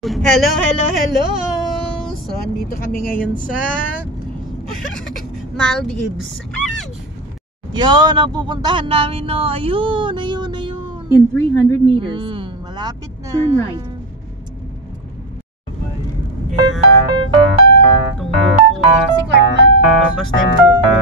Hello, hello, hello! So, andito kami ngayon sa Maldives. Yun, ang pupuntahan namin, no? Ayun, ayun, ayun. In 300 meters. Malapit na. Turn right. Yan. Itong buko. Si Clark ma? Basta yung buko.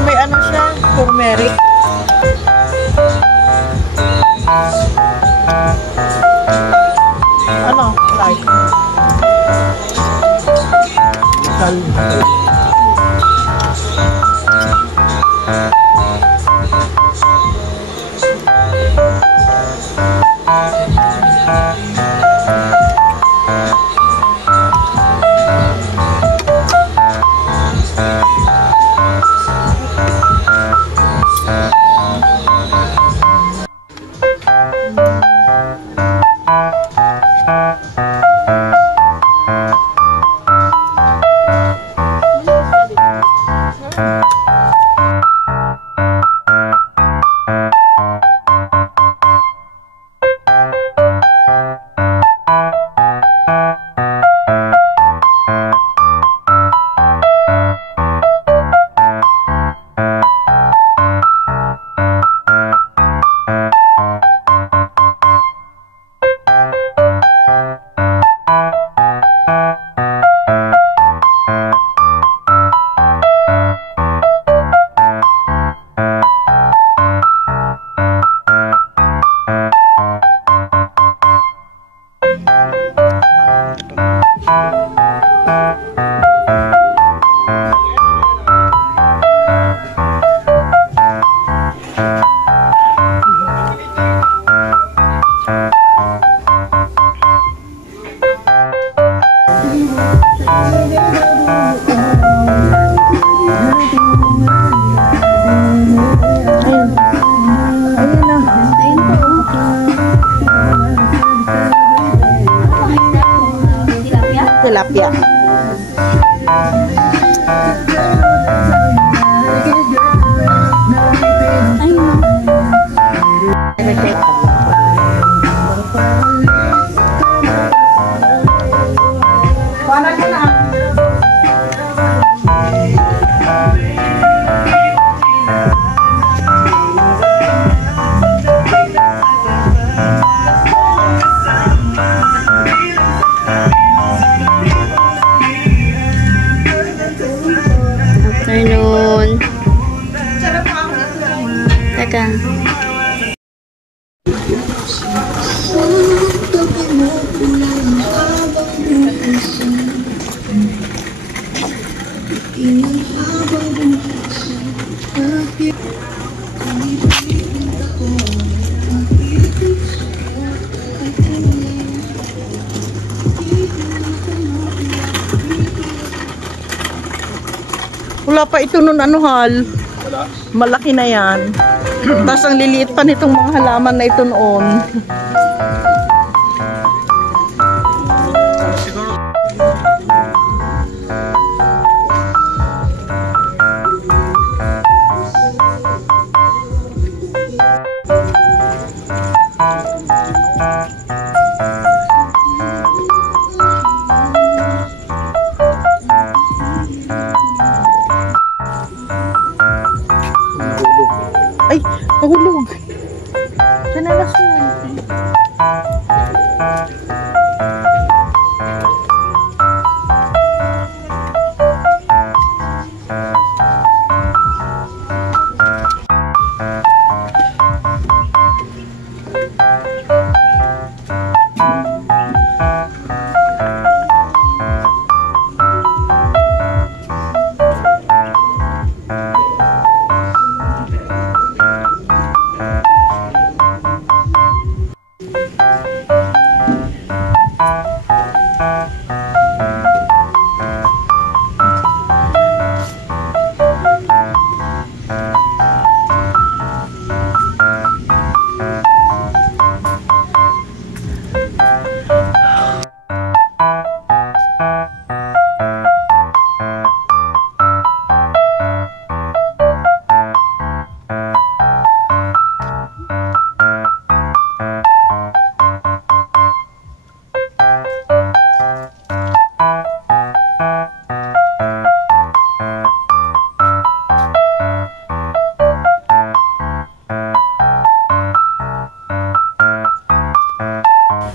May ano siya, turmeric. Ano? Like? Tilapia. Balikan. Wala pa ito nun ano hal. Malaki na yan. Tapos ang liliit pa nitong mga halaman na ito noon. Ay, nahulog. Sanalas yan.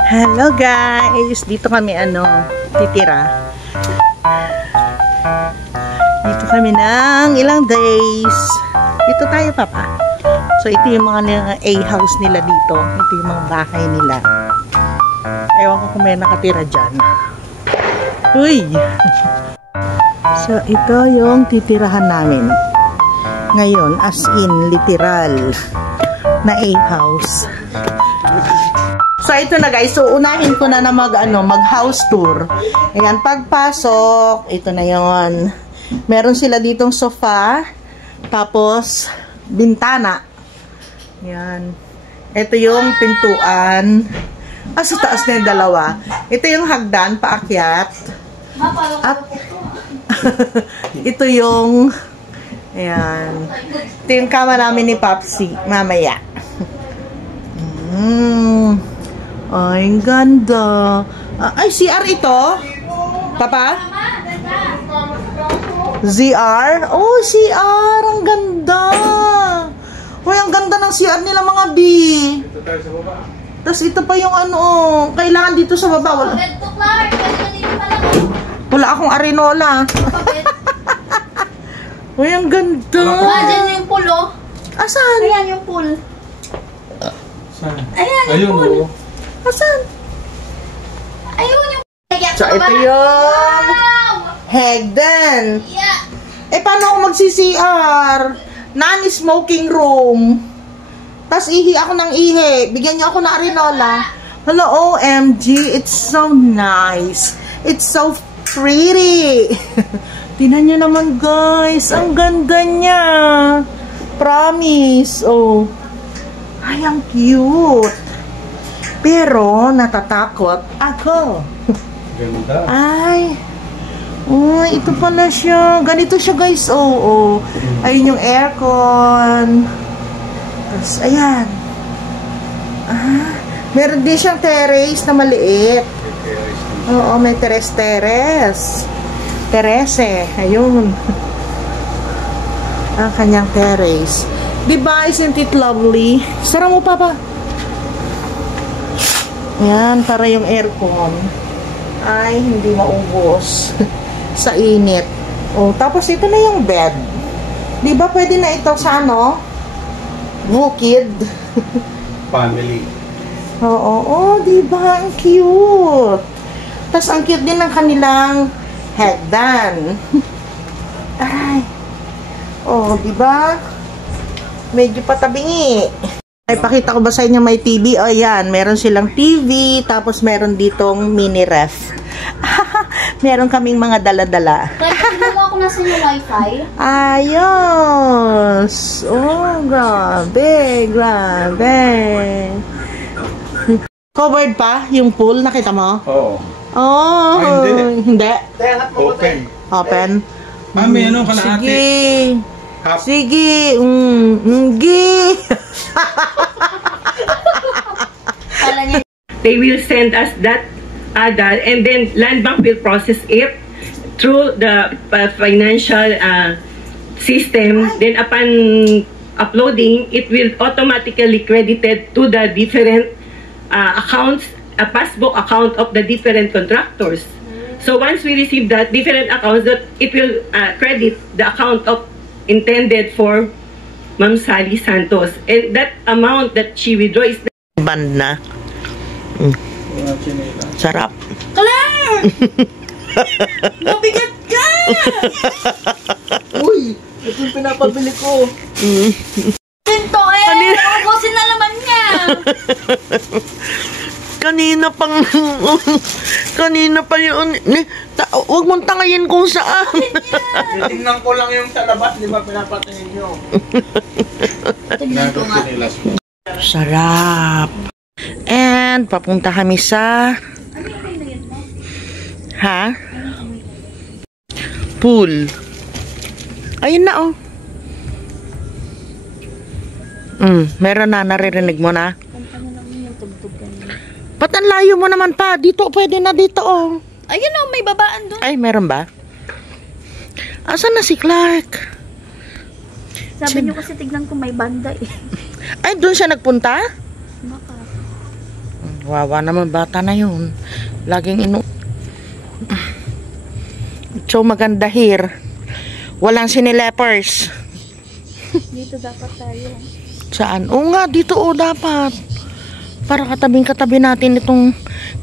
Hello guys! Dito kami titira. Dito kami ng ilang days. Dito tayo, Papa. So ito yung mga A-house nila dito. Ito yung mga bahay nila. Ewan ko kung may nakatira dyan. Uy! So ito yung titirahan namin. Ngayon, as in, literal na A-house. So ito na guys, so unahin ko na mag house tour. Ayan, pagpasok, ito na yon. Meron sila ditong sofa, tapos bintana. Ayan. Ito yung pintuan. Sa taas na yung dalawa. Ito yung hagdan, paakyat. At ito yung ayan. Ito yung kama namin ni Popsi, mamaya. Ay, ang ganda. Ay, CR ito? Papa? ZR? Oh, CR. Ang ganda. Uy, ang ganda ng CR nila mga B. Ito tayo sa baba. Tapos ito pa yung kailangan dito sa baba. Wala akong arenola. Uy, ang ganda. Dyan yung pool, oh. Asan? Ayan yung pool. Saan? Ayan yung Ayun, pool. oo. Asan? Ayun yung So, ito yung hagdan. Yeah. Paano ako magsi-CR? Non-smoking room. Tapos ihi ako ng ihi. Bigyan niyo ako ng arenola. Hello, OMG. It's so nice. It's so pretty. Tingnan niyo naman, guys. Ang ganda niya. Promise. Oh. Ay, ang cute. Pero, natatakot ako. Ganda. Ay. Uy, ito pala siya. Ganito siya, guys. Oh. Ayun yung aircon. Tapos, ayan. Meron din siyang terrace na maliit. Oo, may terrace. Terese. Ayun. Ang kanyang terrace. Diba, isn't it lovely? Sara mo, Papa. Ayan, para yung aircon ay hindi maubos sa init. Oh, tapos ito na yung bed. Di ba pwede na ito sa Bukid. Family. Oo, diba? Ang cute. Tapos ang cute din ng kanilang headband. Aray. Oh, diba? Medyo patabingi. Ay, pakita ko ba sa inyo may TV? O, yan. Meron silang TV. Tapos meron ditong mini ref. Meron kaming mga dala-dala. Kaya tignan mo ako nasa yung wifi. Ayos! Oh, grabe! Grabe! Covered pa yung pool, nakita mo? Oo. Oh, hindi. Open. Open? Mami, ano kalahati? Sige. Half. Sige. Sige. Kala niya, They will send us that ADA and then Land Bank will process it through the financial system. Then upon uploading, it will automatically credited to the different accounts, a passbook account of the different contractors. So once we receive that different accounts, that it will credit the account of intended for Ma'am Sally Santos, and that amount that she withdraw is Band na. Mga chinela. Sarap. Claire! Mabigat ka! Uy, ito yung pinapabili ko. Tinto eh! Ubusin na naman niya! Kanina pa yun. Huwag mong tangayin kung saan. Tingnan ko lang yung sa labas, di ba pinapatingin nyo? Tignan ko nga. Chinelas. Sarap. And papunta kami sa pool. Ayun na oh. Meron na, naririnig mo na. Ba't ang layo mo naman pa? Dito, pwede na dito oh. Ayun o, may babaan doon. Ay, meron ba? Asan na si Clark? Sabi niyo kasi tignan ko may banda eh. Ay, doon siya nagpunta? Baka. Wawa naman, bata na yun. Laging So, maganda here. Walang sinilepers. Dito dapat tayo. Saan? Oo nga, dito oh, dapat. Para katabing-katabi natin itong...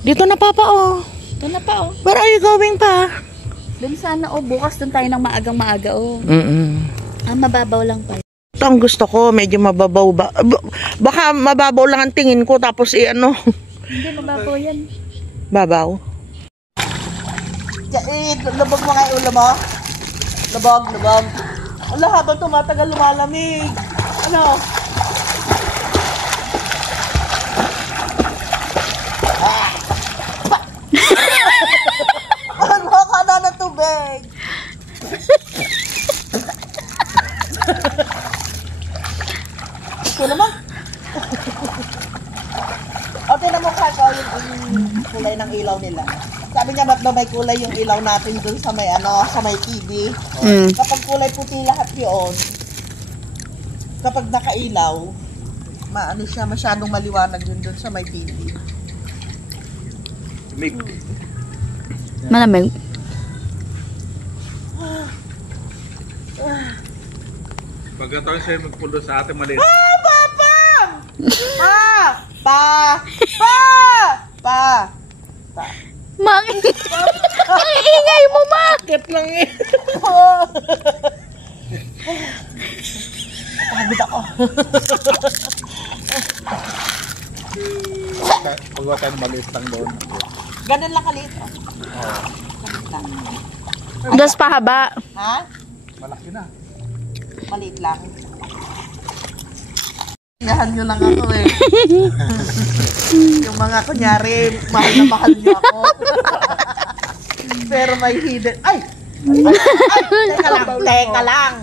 Dito na papa oh. Ito na pa oh. Where are you going pa? Doon sana oh, bukas doon tayo ng maagang maaga oh. Mababaw lang pa. Ito ang gusto ko, medyo mababaw ba? Baka mababaw lang ang tingin ko, tapos ano. Hindi, mababaw yan. Babaw. Labog mo nga yung ulo mo. Labog. Wala, habang tumatagal lumalamig. Ano? Ano ka na ng tubig? Ito naman. O, tinan mo ka yung kulay ng ilaw nila. Sabi niya, ba't ba may kulay yung ilaw natin dun sa may, sa may TV? Kapag kulay puti lahat yun, kapag nakailaw, siya, masyadong maliwanag yun dun sa may TV. Malamig. Pagkataon siya magpulo sa ating maliit. Papa! Mang, ang ingay mo, ma! Bakit lang eh? Pagod ako. Pagwa tayo maliit lang doon. Ganun lang kaliit. Das pahaba. Ha? Malaki na. Maliit lang. Inahan nyo lang ako eh. Yung mga kunyari, mahal na mahal nyo ako. Pero may hidden. Ay! Teka lang.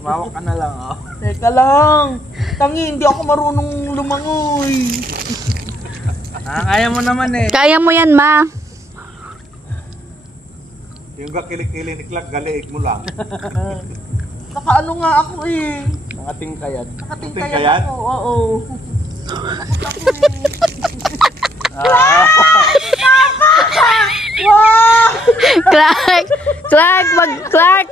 Mawak ka na lang, oh. Teka lang. Tangi, hindi ako marunong lumangoy. Kaya mo naman eh. Kaya mo yan, ma. Yung gakilik-kilik ni Clark, galiig mo lang. Nakaano nga ako eh. Nakatingkayad. Nakatingkayad ako, oo. Wow! Clark! Clark! Clark!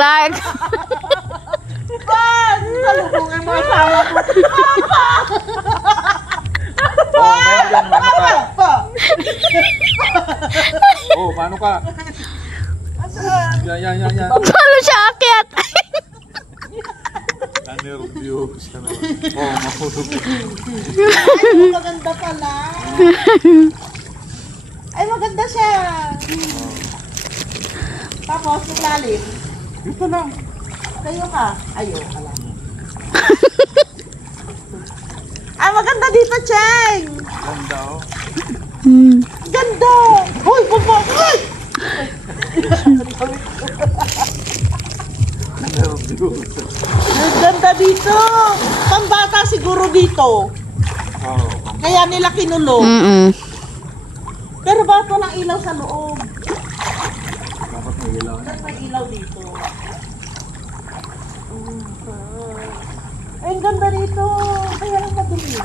Clark. Salubungin mo asawa ko. Oh, ngayon dyan, mano ka? Oh, mano ka? Yan. Paano siya akyat? Nervyos ka naman. Oh, mahulog. Ay, maganda pala. Ay, maganda siya. Tapos, yung lalim. Dito lang. Kayo ka. Ayaw ka lang. Ay, maganda dito, Cheng. Ganda, oh. Ganda. Hoy, baba. Hoy! Nervyos. Ganda dito. Pambata siguro dito. Oh. Kaya nila kinulong. Pero bakit walang ilaw sa loob? Dapat may ilaw. Bakit may ilaw dito? Ay, ang ganda dito. Kaya lang madumi.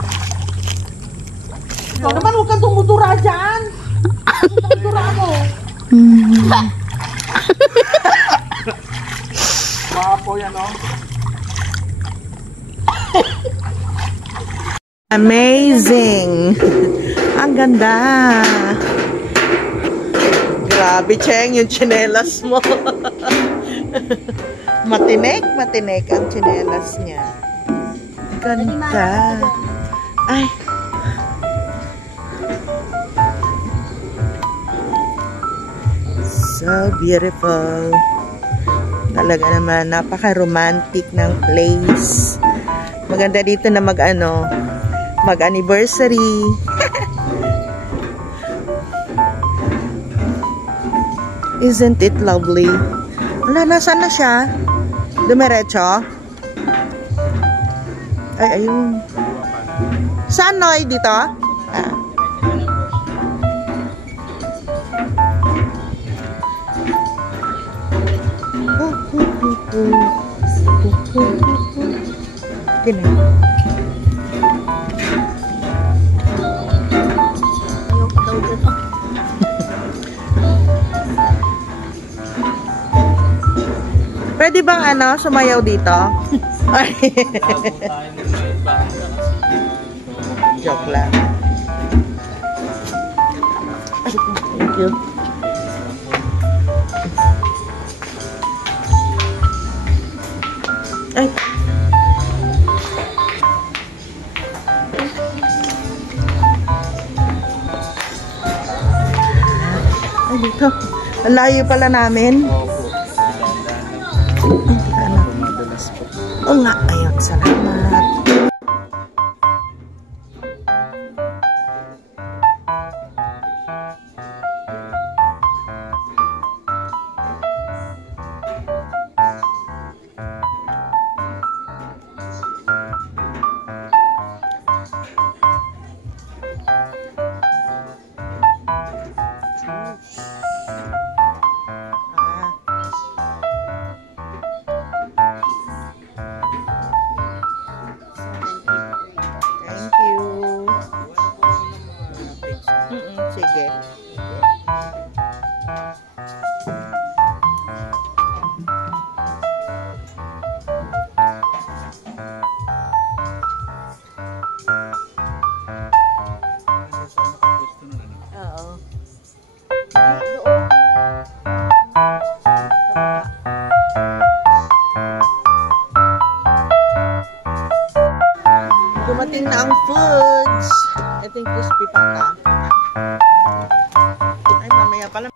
Ikaw naman, huwag kang dumudura dyan. Dumudura mo. Wapo yan, oh. Amazing! Ang ganda! Grabe, Cheng, yung tsinelas mo. Matinik ang tsinelas niya. Ganda! Ay! So beautiful! Talaga naman, napaka-romantic ng place. Maganda dito na mag-anniversary. Isn't it lovely? Wala, nasaan na siya? Dumiretso? Ay, ayun. Saan, Noy? Dito? Ah. Gini. Pwede bang sumayaw dito? Joke lang. Thank you. Ay. Ay, dito. Ang layo pala namin. Oo nga, ayun, salamat. Sige. Oo. Dumating na ang foods. Ito yung crispy pata. Ay, mamaya pala.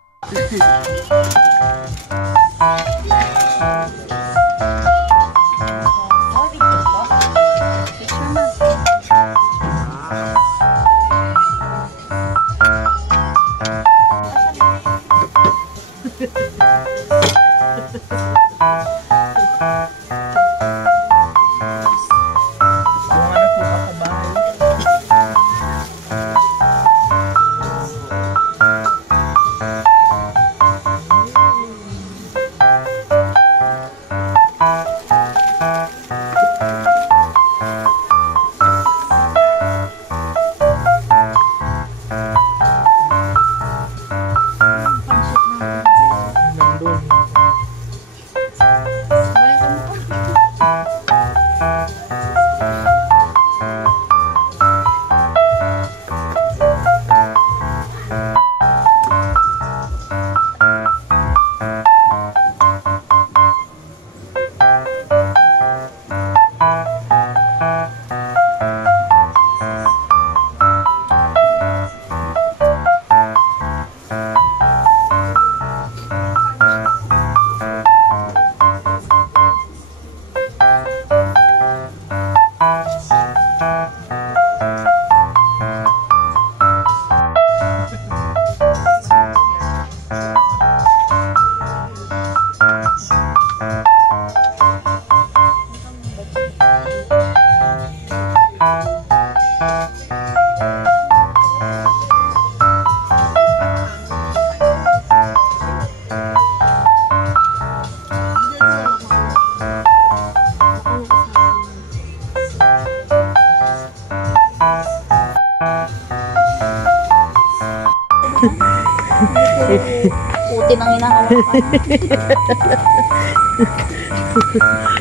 Puti nang hinahawakan.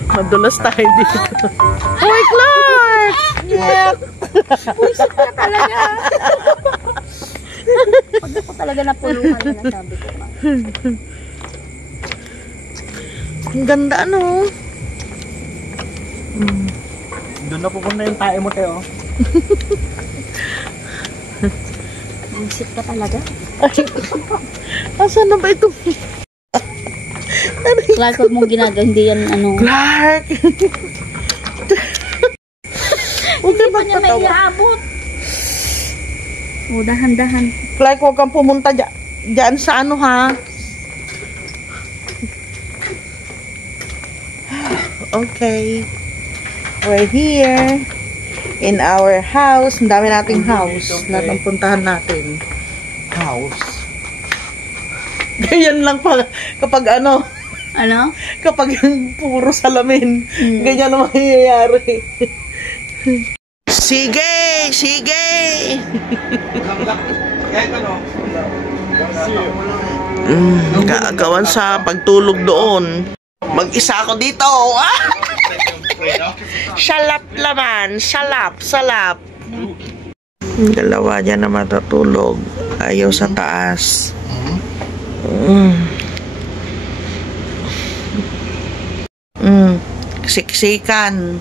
Madulas tayo dito. Hoy, Clark! Yeah. Puisip ka talaga. Pag ako talaga napulungan na sabi ko nga. Ang ganda, ano? Doon na pupunta yung tae mo, Teo. Puisip ka talaga. Asan na ba ito? Clark, huwag mong ginagawa. Hindi yan ano. Clark! Huwag ka Hindi pa niya may magpatawa. iabot. O, dahan-dahan. Clark, huwag kang pumunta dyan sa ano, ha? Okay. We're here in our house. Ang dami nating house. Lahat ng puntahan natin. House. Ganyan lang pala. Kapag ano, Ano? kapag yung puro salamin. Ganyan ang mangyayari. Sige! Sige! Kahit ano. Gaagawan sa pagtulog doon. Mag-isa ako dito. Ah! Salap naman. Salap. Salap. Dalawa dyan na matutulog. Ayaw sa taas. Siksikan.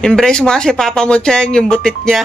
Embrace mo si Papa mo, Cheng, yung butit niya.